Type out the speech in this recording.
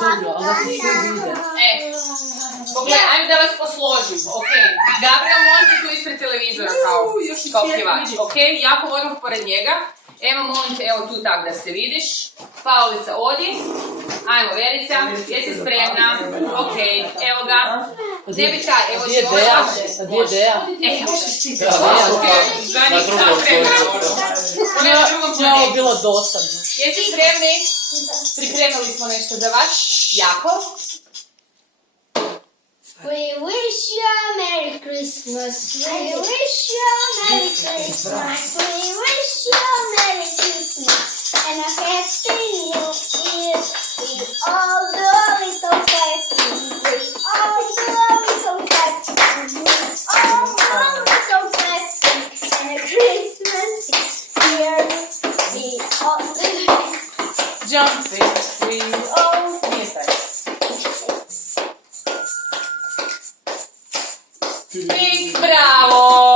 Dobro, ali ako sve vide. Pogledaj, ajme da vas posložim, okej. Gabriel Monti tu ispred televizora kao pjevač, okej. Jako odmah pored njega. Ema Monti, evo tu tak da se vidiš. Paulica, odi. Ajmo, Verica, jesi spremna? Okej, evo ga. Ne bi taj, evo ti ovo vaše. A gdje je Deja? Evo što zadnji sam vremena. Ona je na drugom Ovo je planetu. bilo dosadno. Jesi spremni? Pripremili smo nešto za vas. Jako. We wish you a Merry Christmas. We wish you a Merry Christmas. We wish you a Merry Christmas and a Happy New Year. We all do a little fighting. We all do a little fighting. We all do a little fighting and a Christmas here. We all do. Jumping, we all... Nije taj. Bravo!